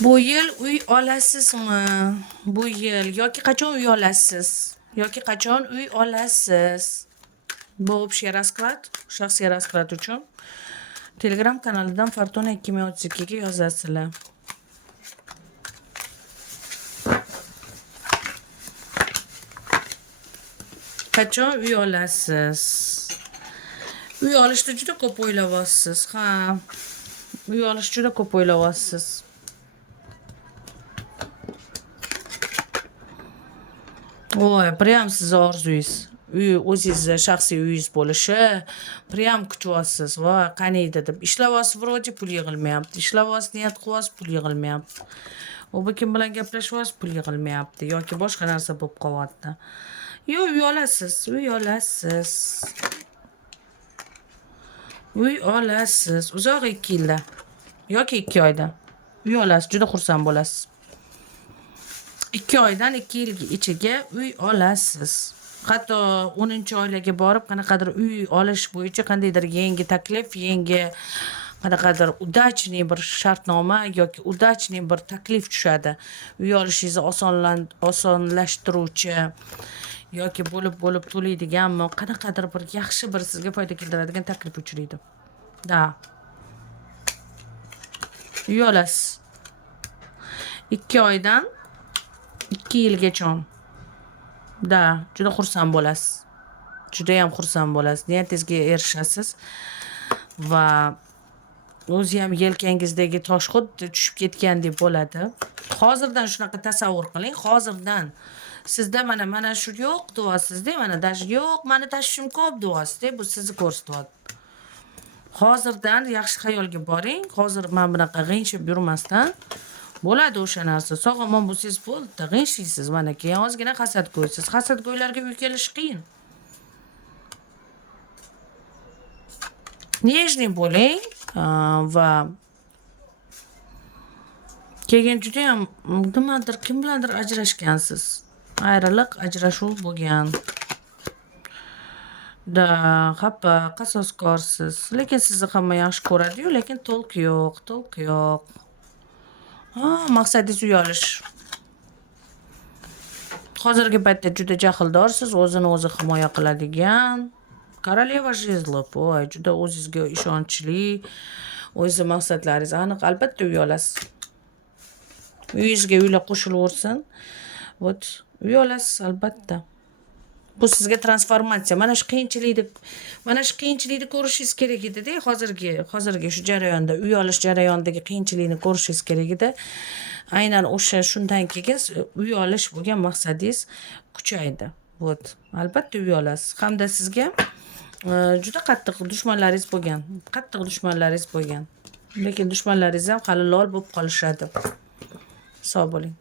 Bu yil uy olasizmi? Bu yil yoki qachon uy olasiz? Yoki qachon uy olasiz? Bu общий расклад, shaxsiy расклад uchun Telegram kanalidan Fortuna 2032 ga yozasizlar. Qachon uy olasiz? Uy olishda juda ko'p o'ylayapsiz. Ha. Uy olish juda ko'p o'ylayapsiz. Voy, prям siz orzuyingiz. Uy o'zingizni shaxsiy uyingiz bo'lishi, prям kutyapsiz. Voy, qaniydi deb. Ishlayapsiz, вроде pul yig'ilmayapti. Ishlayapsiz, niyat qilyapsiz, pul yig'ilmayapti. U kim bilan gaplashyapsiz, pul yig'ilmayapti yoki boshqa narsa bo'lib qolyapti. Yo, uy olasiz, uy olasiz. Uy olasiz. Uzoq 2 yilda yoki 2 oyda. Uy olasiz, juda xursand bo'lasiz. 2 oydan 2 yil ichiga uy olasiz. Hatto 10-oylarga borib qanaqadir uy olish bo'yicha qandaydir yangi taklif, yangi qanaqadir udachniy bir shartnoma yoki udachniy bir taklif tushadi. Uy olishingizni osonlashtiruvchi yoki bo'lib to'laydiganmi, qanaqadir bir yaxshi bir sizga foyda keltiradigan taklif uchraydi. Da. Uy olasiz. 2 oydan 2 yilgacha. Da, juda xursand bo'lasiz. Juda ham xursand bo'lasiz. Niyatingizga erishasiz va o'zi ham yelkangizdagi tosh xuddi tushib ketgandek bo'ladi. Hozirdan shunaqa tasavvur qiling, hozirdan sizda mana shu yo'q deyapsiz-da, mana даже yo'q, mani tashvishim ko'p deyapsiz-da, bu sizni ko'rsatyapti. Hozirdan yaxshi xayolga boring. Hozir men bunaqa g'ingshib yurmasdan bo'ladi o'sha narsa. Sog'-omon bo'lsangiz bo'ldi, g'ingshiysiz mana keyin ozgina hasadgo'ysiz. Hasadgo'ylarga uy kelish qiyin. Nежный bo'ling va keyin juda ham nimadir kim bilandir ajrashgansiz. Ayriliq, ajrashuv bo'lgan. Da, xafa, qasoskorsiz. Lekin sizni hamma yaxshi ko'radi-yu, lekin to'lq yo'q. Maqsadingiz uy olish. Hozirgi paytda juda jahldorsiz, o'zini o'zi himoya qiladigan. Koroleva jezlov, voy, juda o'zingizga ishonchli, o'zingiz maqsadlaringiz aniq, albatta uy olasiz. Uyingizga uylar qo'shilaversin. Vot, uy olasiz albatta. Bu sizga transformatsiya. Mana shu qiyinchilikni ko'rishingiz kerak edi-da, hozirgi shu jarayonda, uy olish jarayonidagi qiyinchilikni ko'rishingiz kerak edi. Aynan shundan keyin uy olish bo'lgan maqsadingiz kuchaydi. Vot, albatta uy olasiz. Hamda sizga juda qattiq dushmanlaringiz bo'lgan. Lekin dushmanlaringiz ham hali lol bo'lib qolishadi. Sog' bo'ling.